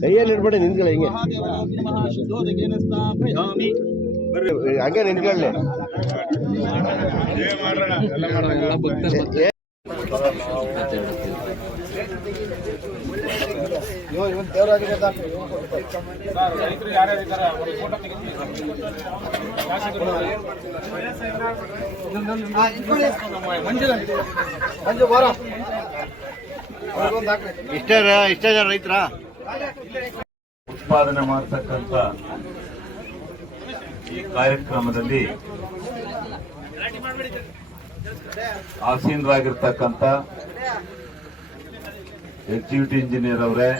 ಕೈಯಲ್ಲಿ ಇಡ್ಬೇಡಿ ನಿಂತ್ಕೊಳ್ಳಿ ಹಿಂಗೆ ಹಂಗೆ ನಿಂತ್ಕೊಳ್ಳಿ ಇಷ್ಟ ಇಷ್ಟ ಜನ ರೈತರ? ಉತ್ಪಾದನೆ ಮಾಡತಕ್ಕಂತ ಈ ಕಾರ್ಯಕ್ರಮದಲ್ಲಿ ಆಸೀನರಾಗಿರ್ತಕ್ಕಂಥ ಎಕ್ಸಿಕ್ಯೂಟಿವ್ ಇಂಜಿನಿಯರ್ ಅವರೇ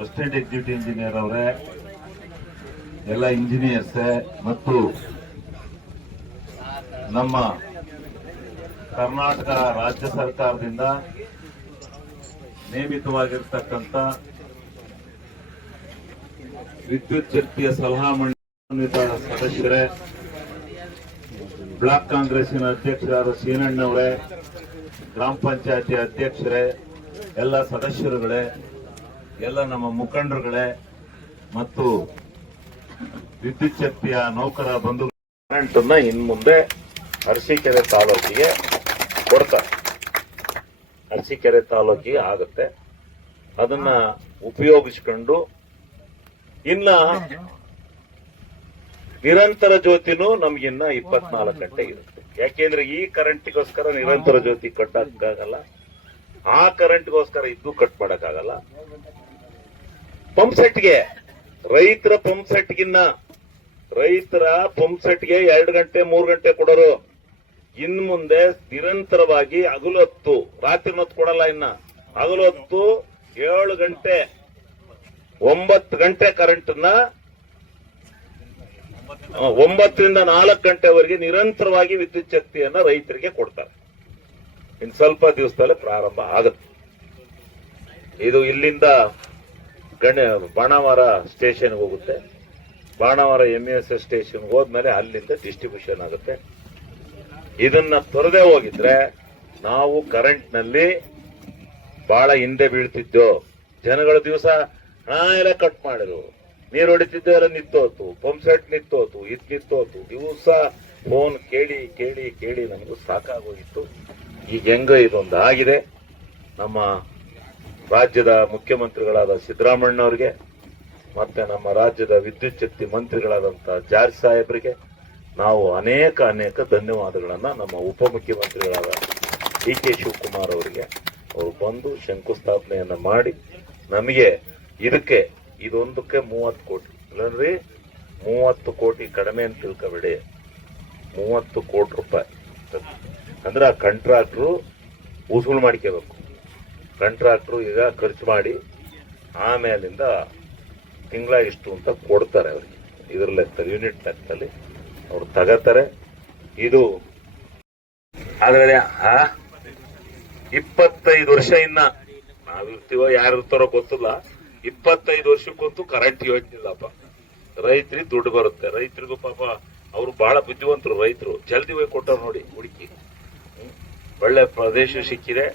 ಅಸಿಸ್ಟೆಂಟ್ ಎಕ್ಸಿಕ್ಯೂಟಿವ್ ಇಂಜಿನಿಯರ್ ಅವರೇ, ಎಲ್ಲ ಇಂಜಿನಿಯರ್ಸ್ ಮತ್ತು ನಮ್ಮ ಕರ್ನಾಟಕ ರಾಜ್ಯ ಸರ್ಕಾರದಿಂದ ನೇಮಿತವಾಗಿರ್ತಕ್ಕಂಥ ವಿದ್ಯುತ್ ಶಕ್ತಿಯ ಸಲಹಾ ಮಂಡಳಿತ ಸದಸ್ಯರೇ, ಬ್ಲಾಕ್ ಕಾಂಗ್ರೆಸ್ಸಿನ ಅಧ್ಯಕ್ಷರಾದ ಸೀನಣ್ಣವರೇ, ಗ್ರಾಮ ಪಂಚಾಯತಿ ಅಧ್ಯಕ್ಷರೇ ಎಲ್ಲ ಸದಸ್ಯರುಗಳೇ, ಎಲ್ಲ ನಮ್ಮ ಮುಖಂಡರುಗಳೇ ಮತ್ತು ವಿದ್ಯುತ್ ಶಕ್ತಿಯ ನೌಕರ ಬಂಧು ಕರೆಂಟನ್ನ ಇನ್ ಮುಂದೆ ಅರಸೀಕೆರೆ ತಾಲೂಕಿಗೆ ಕೊಡ್ತಾರೆ. ಅರಸೀಕೆರೆ ತಾಲೂಕಿಗೆ ಆಗುತ್ತೆ. ಅದನ್ನ ಉಪಯೋಗಿಸ್ಕೊಂಡು ಇನ್ನ ನಿರಂತರ ಜ್ಯೋತಿನೂ ನಮ್ಗಿನ್ನ ಇಪ್ಪತ್ನಾಲ್ಕು ಗಂಟೆ ಇರುತ್ತೆ. ಯಾಕೆಂದ್ರೆ ಈ ಕರೆಂಟ್ಗೋಸ್ಕರ ನಿರಂತರ ಜ್ಯೋತಿ ಕಟ್ಟಕ್ಕಾಗಲ್ಲ. ಆ ಕರೆಂಟ್ಗೋಸ್ಕರ ಇದ್ದು ಕಟ್ ಮಾಡಕ್ಕಾಗಲ್ಲ. ಪಂಪ್ ಸೆಟ್ಗೆ ರೈತರ ಪಂಪ್ ಸೆಟ್ಗಿನ್ನ ರೈತರ ಪಂಪ್ ಸೆಟ್ಗೆ ಎರಡು ಗಂಟೆ, ಮೂರು ಗಂಟೆ ಕೊಡೋರು. ಇನ್ ಮುಂದೆ ನಿರಂತರವಾಗಿ ಹಗಲೊತ್ತು ರಾತ್ರಿ ಹೊತ್ತು ಕೊಡಲ್ಲ ಇನ್ನ. ಹಗಲೊತ್ತು ಏಳು ಗಂಟೆ, ಒಂಬತ್ತು ಗಂಟೆ ಕರೆಂಟ್ನ ಒಂಬತ್ತರಿಂದ ನಾಲ್ಕು ಗಂಟೆವರೆಗೆ ನಿರಂತರವಾಗಿ ವಿದ್ಯುತ್ ಶಕ್ತಿಯನ್ನ ರೈತರಿಗೆ ಕೊಡ್ತಾರೆ. ಇನ್ ಸ್ವಲ್ಪ ದಿವಸದಲ್ಲೇ ಪ್ರಾರಂಭ ಆಗುತ್ತೆ. ಇದು ಇಲ್ಲಿಂದ ಗಣ, ಬಾಣಾವರ ಸ್ಟೇಷನ್ ಹೋಗುತ್ತೆ. Banavara M S S station ಹೋದ್ಮೇಲೆ ಅಲ್ಲಿಂದ ಡಿಸ್ಟ್ರಿಬ್ಯೂಷನ್ ಆಗುತ್ತೆ. ಇದನ್ನ ತೊರೆದೇ ಹೋಗಿದ್ರೆ ನಾವು ಕರೆಂಟ್ನಲ್ಲಿ ಬಹಳ ಹಿಂದೆ ಬೀಳ್ತಿದ್ದೋ, ಜನಗಳ ದಿವಸ ಹಣ ಎಲ್ಲ ಕಟ್ ಮಾಡಿದ್ರು. ನೀರು ಹೊಡಿತಿದ್ದೆ ಎಲ್ಲ ನಿಂತೋತು ಪಂಪ್ ಸೆಟ್ ನಿಂತೋತು, ಇದ್ ನಿಂತೋತು. ದಿವಸ ಫೋನ್ ಕೇಳಿ ಕೇಳಿ ಕೇಳಿ ನಮಗೂ ಸಾಕಾಗೋಗಿತ್ತು. ಈಗ ಹೆಂಗ ಇದೊಂದು ಆಗಿದೆ. ನಮ್ಮ ರಾಜ್ಯದ ಮುಖ್ಯಮಂತ್ರಿಗಳಾದ ಸಿದ್ದರಾಮಣ್ಣವ್ರಿಗೆ ಮತ್ತೆ ನಮ್ಮ ರಾಜ್ಯದ ವಿದ್ಯುಚ್ಛಕ್ತಿ ಮಂತ್ರಿಗಳಾದಂತಹ ಜಾರ್ಜ್ ಸಾಹೇಬರಿಗೆ ನಾವು ಅನೇಕ ಅನೇಕ ಧನ್ಯವಾದಗಳನ್ನು ನಮ್ಮ ಉಪಮುಖ್ಯಮಂತ್ರಿಗಳಾದ ಡಿ ಕೆ ಶಿವಕುಮಾರ್ ಅವರಿಗೆ. ಅವರು ಬಂದು ಶಂಕುಸ್ಥಾಪನೆಯನ್ನು ಮಾಡಿ ನಮಗೆ ಇದಕ್ಕೆ, ಇದೊಂದಕ್ಕೆ ಮೂವತ್ತು ಕೋಟಿ. ಇಲ್ಲಂದ್ರೆ ಮೂವತ್ತು ಕೋಟಿ ಕಡಿಮೆ ಅಂತ ತಿಳ್ಕೊಬೇಡಿ. ಮೂವತ್ತು ಕೋಟಿ ರೂಪಾಯಿ. ಅಂದ್ರೆ ಆ ಕಂಟ್ರಾಕ್ಟ್ರು ವಸೂಲು ಮಾಡ್ಕೋಬೇಕು ಕಂಟ್ರಾಕ್ಟ್ರು ಈಗ ಖರ್ಚು ಮಾಡಿ ಆಮೇಲಿಂದ ತಿಂಗಳ ಇಷ್ಟು ಅಂತ ಕೊಡ್ತಾರೆ ಅವ್ರಿಗೆ. ಇದ್ರ ಲೆಕ್ಕದಲ್ಲಿ ಯೂನಿಟ್ ಲೆಕ್ಕದಲ್ಲಿ ಅವ್ರು ತಗತಾರೆ. ಇದು ಆದರೆ ಇಪ್ಪತ್ತೈದು ವರ್ಷ ಇನ್ನ ನಾವಿರ್ತೀವೋ ಯಾರು ಇರ್ತಾರೋ ಗೊತ್ತಿಲ್ಲ. ಇಪ್ಪತ್ತೈದು ವರ್ಷಕ್ಕಂತೂ ಕರೆಂಟ್ ಯೋಚನಿಲ್ಲಪ್ಪ ರೈತರಿಗೆ ದುಡ್ಡು ಬರುತ್ತೆ. ರೈತರಿಗೂ ಪಾಪ ಅವರು ಬಹಳ ಬುದ್ಧಿವಂತರು ರೈತರು. ಜಲ್ದಿ ಹೋಗಿ ಕೊಟ್ಟರು ನೋಡಿ, ಹುಡುಕಿ. ಒಳ್ಳೆ ಪ್ರದೇಶ ಸಿಕ್ಕಿದೆ,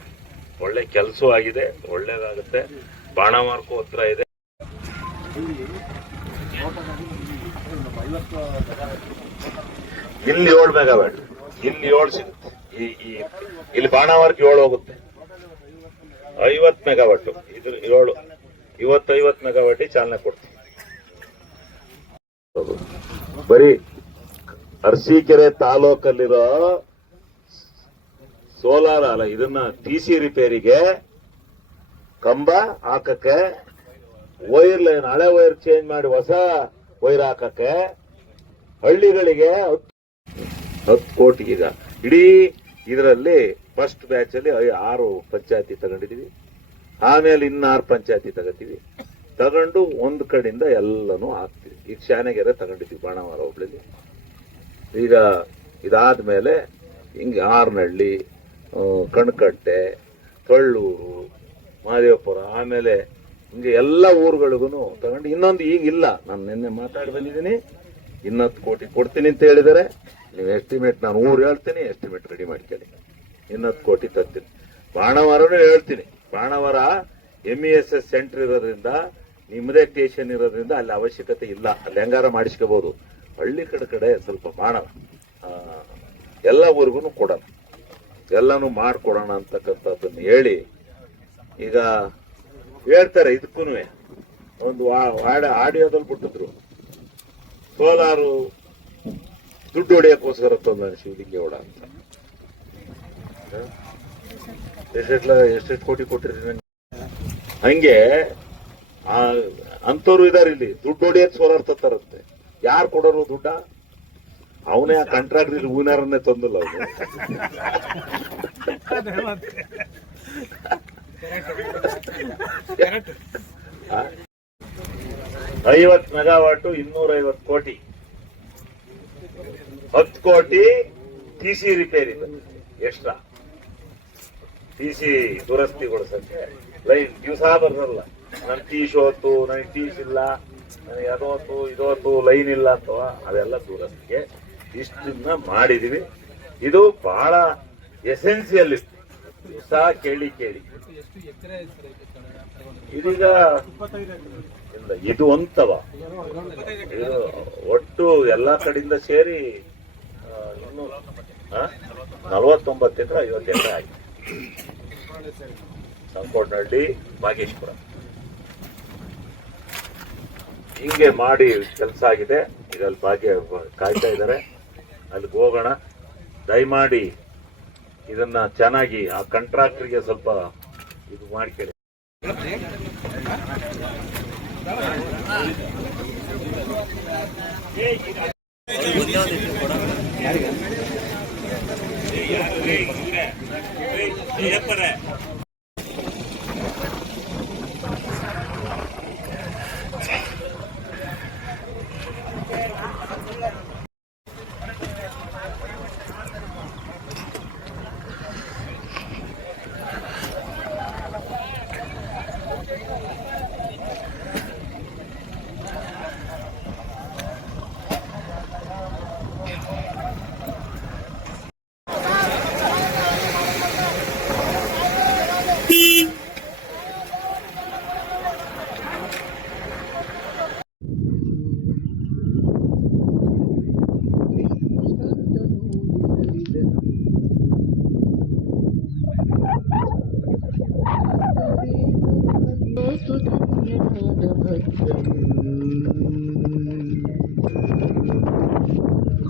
ಒಳ್ಳೆ ಕೆಲಸ ಆಗಿದೆ, ಒಳ್ಳೇದಾಗುತ್ತೆ. ಬಾಣಮಾರ್ಕು ಹತ್ರ ಇದೆ. ಇಲ್ಲಿ ಏಳು ಮೆಗಾವ್ಯಾಟ್ ಇಲ್ಲಿ ಏಳು ಸಿಗುತ್ತೆ. ಈ ಈ, ಇಲ್ಲಿ ಬಾಣಾವರ್ಕ್ ಏಳು ಹೋಗುತ್ತೆ. ಐವತ್ ಮೆಗಾವಟ್ ಇದ್ರ ಏಳು. ಇವತ್ತು ಐವತ್ ಮೆಗಾವಟ್ಟಿ ಚಾಲನೆ ಕೊಡ್ತೀವಿ. ಬರೀ ಅರಸೀಕೆರೆ ತಾಲೂಕಲ್ಲಿರೋ ಸೋಲಾರ್ ಅಲ್ಲ, ಇದನ್ನ ಟಿ ಸಿ ರಿಪೇರಿಗೆ ಕಂಬ ಹಾಕಕ್ಕೆ ವೈರ್ ಲೈನ್ ಹಳೆ ವೈರ್ ಚೇಂಜ್ ಮಾಡಿ ಹೊಸ ವೈರ್ ಹಾಕಕ್ಕೆ ಹಳ್ಳಿಗಳಿಗೆ ಹತ್ತು ಕೋಟಿ ಈಗ. ಇಡೀ ಇದರಲ್ಲಿ ಫಸ್ಟ್ ಬ್ಯಾಚ್ ಅಲ್ಲಿ ಆರು ಪಂಚಾಯತಿ ತಗೊಂಡಿದೀವಿ. ಆಮೇಲೆ ಇನ್ನಾರು ಪಂಚಾಯತಿ ತಗೋತೀವಿ. ತಗೊಂಡು ಒಂದು ಕಡೆಯಿಂದ ಎಲ್ಲನೂ ಹಾಕ್ತೀವಿ. ಈಗ ಶಾನೆಗೆರೆ ತಗೊಂಡಿದ್ವಿ, ಬಾಣವಾರ ಹೋಬ್ಳಿಲಿ. ಈಗ ಇದಾದ್ಮೇಲೆ ಹಿಂಗೆ ಆರ್ನಹಳ್ಳಿ ಕಣ್ಕಟ್ಟೆ, ಕಳ್ಳೂರು ಮಹದೇವಪುರ ಆಮೇಲೆ ಹಿಂಗೆ ಎಲ್ಲ ಊರುಗಳಿಗೂ ತಗೊಂಡು ಇನ್ನೊಂದು ಈಗ ಇಲ್ಲ. ನಾನು ನಿನ್ನೆ ಮಾತಾಡಿ ಬಂದಿದ್ದೀನಿ. ಇನ್ನೊಂದು ಕೋಟಿ ಕೊಡ್ತೀನಿ ಅಂತ ಹೇಳಿದರೆ. ನೀವು ಎಸ್ಟಿಮೇಟ್ ನಾನು ಊರು ಹೇಳ್ತೀನಿ ಎಸ್ಟಿಮೇಟ್ ರೆಡಿ ಮಾಡ್ಕೊಳ್ಳಿ. ಇನ್ನೊಂದು ಕೋಟಿ ತರ್ತೀನಿ. ಬಾಣವರನು ಹೇಳ್ತೀನಿ. Banavara M E S S centre ಇರೋದ್ರಿಂದ, ನಿಮ್ಮದೇ ಸ್ಟೇಷನ್ ಇರೋದ್ರಿಂದ ಅಲ್ಲಿ ಅವಶ್ಯಕತೆ ಇಲ್ಲ. ಅಲ್ಲಿ ಹೆಂಗಾರ ಮಾಡಿಸ್ಕೋಬಹುದು ಹಳ್ಳಿ ಕಡೆ ಕಡೆ ಸ್ವಲ್ಪ ಬಾಣ. ಎಲ್ಲ ಊರಿಗೂ ಕೊಡೋಣ ಎಲ್ಲಾನು ಮಾಡ್ಕೊಡೋಣ ಅಂತಕ್ಕಂಥದ್ದನ್ನು ಹೇಳಿ ಈಗ ಹೇಳ್ತಾರೆ ಇದಕ್ಕೂ ಒಂದು ಆಡಿಯೋದಲ್ಲಿ ಬಿಟ್ಟಿದ್ರು. ಸೋಲಾರು ದುಡ್ಡು ಹೊಡೆಯಕ್ಕೋಸ್ಕರ ತಂದಾನೆ ಶಿವಲಿಂಗೇಗೌಡ ಅಂತ. ಎಷ್ಟೆಷ್ಟ ಎಷ್ಟೆಷ್ಟು ಕೋಟಿ ಕೊಟ್ಟಿರಿ ಹಂಗೆ ಅಂಥವ್ರು ಇದಾರೆ ಇಲ್ಲಿ. ದುಡ್ಡು ಹೊಡೆಯೋದು ಸೋಲಾರ್ ತತ್ತಾರಂತೆ. ಯಾರು ಕೊಡೋರು ದುಡ್ಡ? ಅವನೇ ಆ ಕಾಂಟ್ರಾಕ್ಟ್ ಇಲ್ಲಿ ಹೂವಿನಾರನ್ನೇ ತಂದಿಲ್ಲ ಅವನು. ಐವತ್ ಮೆಗಾವಾಟು ಇನ್ನೂರ ಐವತ್ತು ಕೋಟಿ. ಹತ್ತು ಕೋಟಿ T C repair extra. T C ದುರಸ್ತಿಗೊಳಿಸಕ್ಕೆ. Line ದಿವಸ ಬರಲ್ಲ ನನ್ ಟೀಶ್ ಹೋತು ನನಗೆ ಟೀಶ್ ಇಲ್ಲ ನನಗೆ ಅದೋತು ಇದೋತು ಲೈನ್ ಇಲ್ಲ ಅಥವಾ ಅದೆಲ್ಲ ದುರಸ್ತಿಗೆ ಇಷ್ಟನ್ನ ಮಾಡಿದೀವಿ. ಇದು ಬಹಳ ಎಸೆನ್ಸಿಯಲ್ ಇತ್ತು ಸಹ ಕೇಳಿ ಕೇಳಿ. ಇದೀಗ ಇದು ಅಂತವ. ಇದು ಒಟ್ಟು ಎಲ್ಲಾ ಕಡೆಯಿಂದ ಸೇರಿ ನಲವತ್ತೊಂಬತ್ತಿಂದ ಐವತ್ತು ಎಕರೆ ಆಗಿದೆ. ಸಂಕೋಟನಹಳ್ಳಿ ಬಾಗೇಶ್ವರ ಹಿಂಗೆ ಮಾಡಿ ಕೆಲಸ ಆಗಿದೆ. ಇದ್ರಲ್ಲಿ ಭಾಗ್ಯ ಕಾಯ್ತಾ ಇದ್ದಾರೆ. ಅಲ್ಲಿಗೆ ಹೋಗೋಣ. ದಯಮಾಡಿ ಇದನ್ನ ಚೆನ್ನಾಗಿ ಆ ಕಾಂಟ್ರಾಕ್ಟರ್ಗೆ ಸ್ವಲ್ಪ ಇದು ಮಾಡ್ಕೊಳ್ಳಿ.